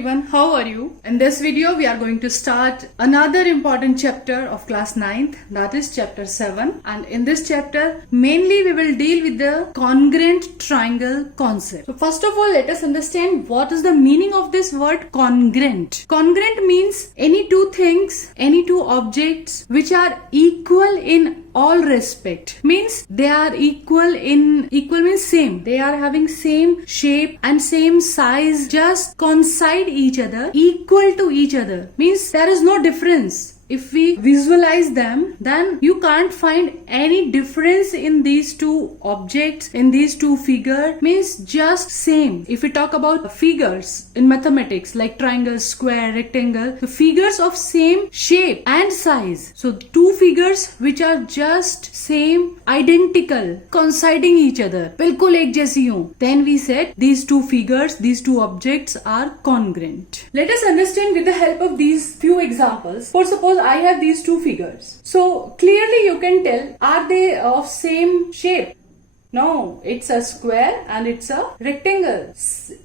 everyone, how are you? In this video we are going to start another important chapter of class 9th, that is chapter 7, and in this chapter mainly we will deal with the congruent triangle concept. So first of all, let us understand what is the meaning of this word congruent. Congruent means any two things, any two objects which are equal in all respect, means they are equal means same, they are having same shape and same size, just coincide each other, equal to each other, means there is no difference. If we visualize them, then you can't find any difference in these two objects, in these two figures, means just same. If we talk about figures in mathematics like triangle, square, rectangle, the figures of same shape and size. So two figures which are just same, identical, coinciding each other, बिल्कुल एक जैसी हो, then we said these two figures, these two objects are congruent. Let us understand with the help of these few examples. For suppose I have these two figures. So clearly you can tell, are they of same shape? No, it's a square and it's a rectangle.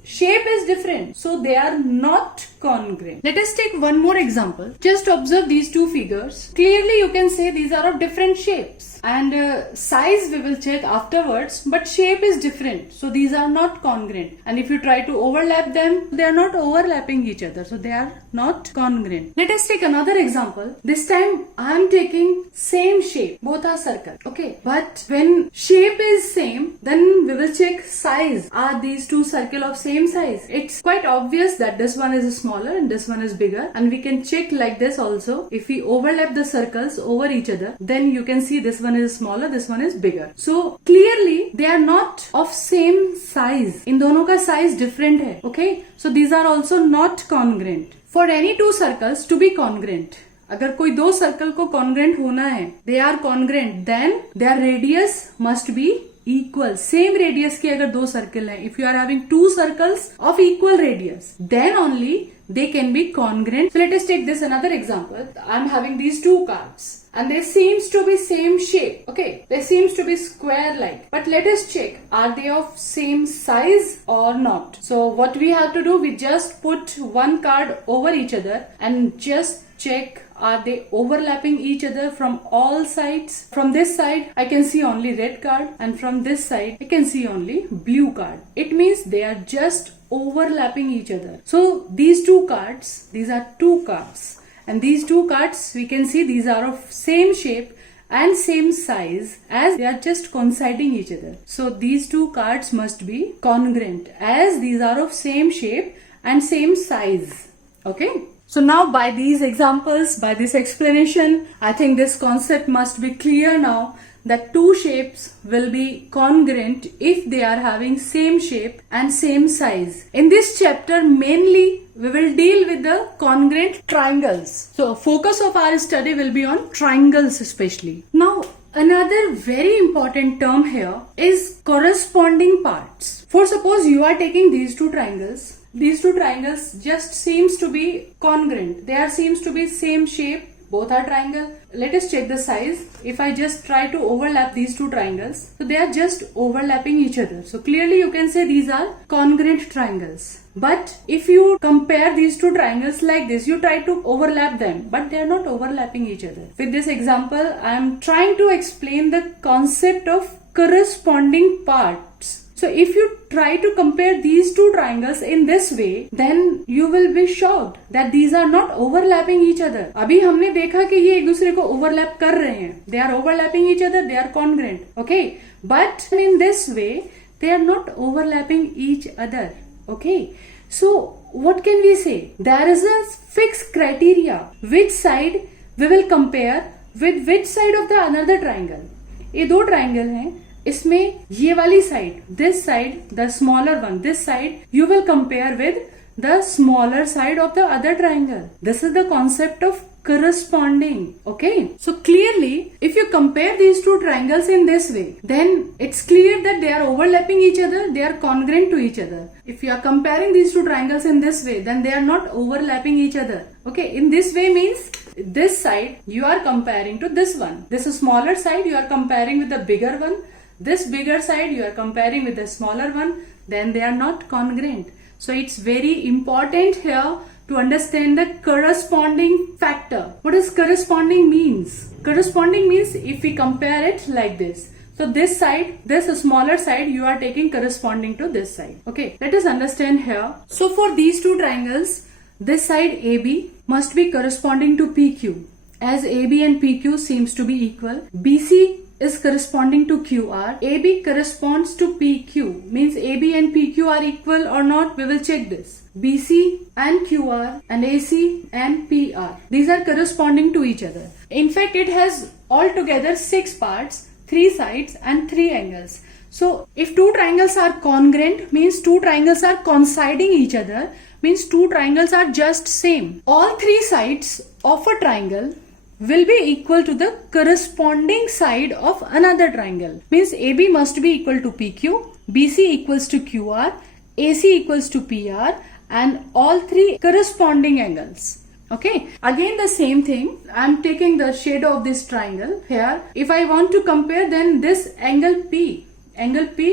Shape is different, so they are not congruent. Let us take one more example. Just observe these two figures. Clearly you can say these are of different shapes, and size we will check afterwards, but shape is different, so these are not congruent. And if you try to overlap them, they are not overlapping each other, so they are not congruent. Let us take another example. This time I am taking same shape, both are circle, okay, but when shape is same, then we will check size. Are these two circle of same size? It's quite obvious that this one is smaller and this one is bigger, and we can check like this also. If we overlap the circles over each other, then you can see this one is smaller, this one is bigger. So clearly they are not of same size. इन दोनों का size different है, okay? So these are also not congruent. For any two circles to be congruent, अगर कोई दो circle को congruent होना है, they are congruent, then their radius must be equal. Same radius के अगर दो सर्कल हैं, if you are having two circles of equal radius, then only they can be congruent. So let us take this another example. I am having these two cards and they seems to be same shape, okay, they seems to be square like, but let us check, are they of same size or not? So what we have to do, we just put one card over each other and just check, are they overlapping each other from all sides? From this side I can see only red card, and from this side I can see only blue card. It means they are just overlapping each other. So these two cards, these are two cards, and these two cards we can see these are of same shape and same size, as they are just coinciding each other. So these two cards must be congruent, as these are of same shape and same size, okay? So now by these examples, by this explanation, I think this concept must be clear now, that two shapes will be congruent if they are having same shape and same size. In this chapter mainly we will deal with the congruent triangles. So focus of our study will be on triangles especially. Now another very important term here is corresponding parts. For suppose you are taking these two triangles. These two triangles just seems to be congruent. They are seems to be same shape. Both are triangle. Let us check the size. If I just try to overlap these two triangles, so they are just overlapping each other. So clearly you can say these are congruent triangles. But if you compare these two triangles like this, you try to overlap them, but they are not overlapping each other. With this example, I am trying to explain the concept of corresponding parts. So if you try to compare these two triangles in this way, then you will be shocked that these are not overlapping each other. अभी हमने देखा कि ये एक दूसरे को overlap कर रहे हैं. They are overlapping each other, they are congruent. Okay? But in this way, they are not overlapping each other. Okay? So what can we say? There is a fixed criteria. Which side we will compare with which side of the another triangle. ये दो triangle हैं. इसमें ये वाली side, this side, the smaller one, this side you will compare with the smaller side of the other triangle. This is the concept of corresponding. Okay, so clearly if you compare these two triangles in this way, then it's clear that they are overlapping each other, they are congruent to each other. If you are comparing these two triangles in this way, then they are not overlapping each other. Okay, in this way means this side you are comparing to this one, this smaller side you are comparing with the bigger one, this bigger side you are comparing with the smaller one, then they are not congruent. So it's very important here to understand the corresponding factor. What does corresponding means? Corresponding means if we compare it like this. So this side, this smaller side, you are taking corresponding to this side. Okay, let us understand here. So for these two triangles, this side AB must be corresponding to PQ. As AB and PQ seems to be equal, BC is corresponding to QR. AB corresponds to PQ. Means AB and PQ are equal or not? We will check this. BC and QR and AC and PR. These are corresponding to each other. In fact, it has altogether 6 parts, 3 sides and 3 angles. So if two triangles are congruent, means two triangles are coinciding each other, means two triangles are just same. All 3 sides of a triangle will be equal to the corresponding side of another triangle. Means AB must be equal to PQ, BC equals to QR, AC equals to PR, and all 3 corresponding angles. Okay, again the same thing. I am taking the shadow of this triangle here. If I want to compare, then this angle P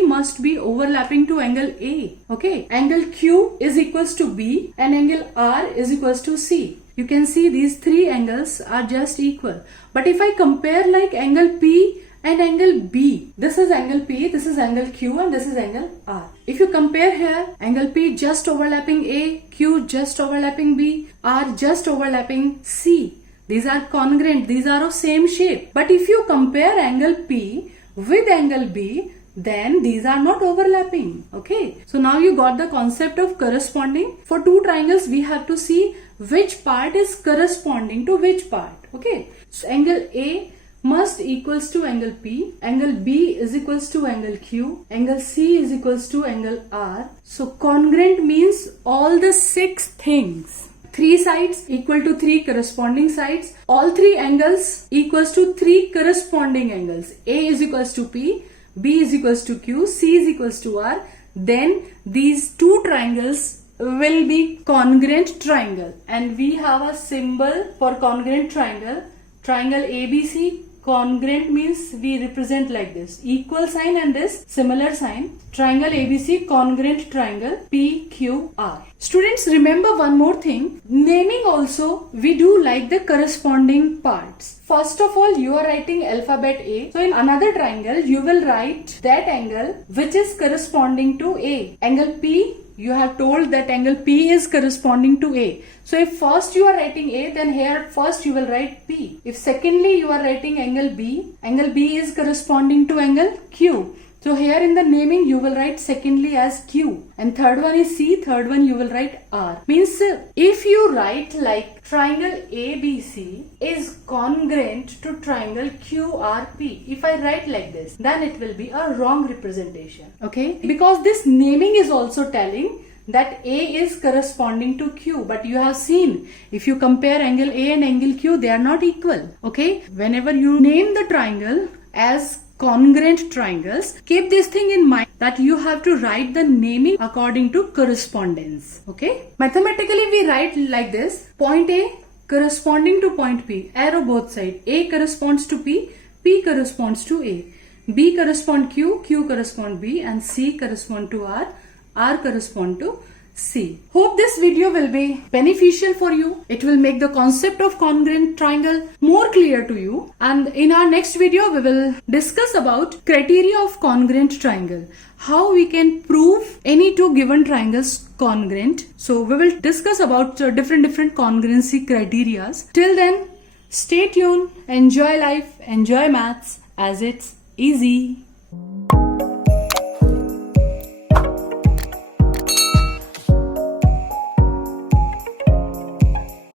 must be overlapping to angle A. Okay, angle Q is equals to B and angle R is equals to C. You can see these 3 angles are just equal. But if I compare like angle P and angle B, this is angle P, this is angle Q, and this is angle R. If you compare here, angle P just overlapping A, Q just overlapping B, R just overlapping C. These are congruent, these are of same shape. But if you compare angle P with angle B, then these are not overlapping. Okay, so now you got the concept of corresponding. For two triangles, we have to see which part is corresponding to which part. Okay, so angle A must equals to angle P, angle B is equals to angle Q, angle C is equals to angle R. So congruent means all the 6 things. 3 sides equal to 3 corresponding sides. All 3 angles equals to 3 corresponding angles. A is equals to P, B is equals to Q, C is equals to R. Then these 2 triangles will be congruent triangle. And we have a symbol for congruent triangle. Triangle ABC. Congruent means we represent like this, equal sign and this similar sign. Triangle ABC, congruent triangle, PQR. Students, remember one more thing. Naming also we do like the corresponding parts. First of all, you are writing alphabet A. So in another triangle, you will write that angle which is corresponding to A. Angle P, you have told that angle P is corresponding to A. So if first you are writing A, then here first you will write P. If secondly you are writing angle B is corresponding to angle Q. So here in the naming you will write secondly as Q. And third one is C, third one you will write R. Means if you write like triangle ABC is congruent to triangle QRP. If I write like this, then it will be a wrong representation. Okay? Because this naming is also telling that A is corresponding to Q. But you have seen, if you compare angle A and angle Q, they are not equal. Okay? Whenever you name the triangle as congruent triangles, keep this thing in mind that you have to write the naming according to correspondence. Okay? Mathematically we write like this. Point A corresponding to point P. Arrow both sides. A corresponds to P. P corresponds to A. B correspond Q. Q correspond B. And C correspond to R. R correspond to C. Hope this video will be beneficial for you. It will make the concept of congruent triangle more clear to you. And in our next video, we will discuss about criteria of congruent triangle. How we can prove any two given triangles congruent. So we will discuss about different congruency criteria. Till then, stay tuned, enjoy life, enjoy maths as it's easy.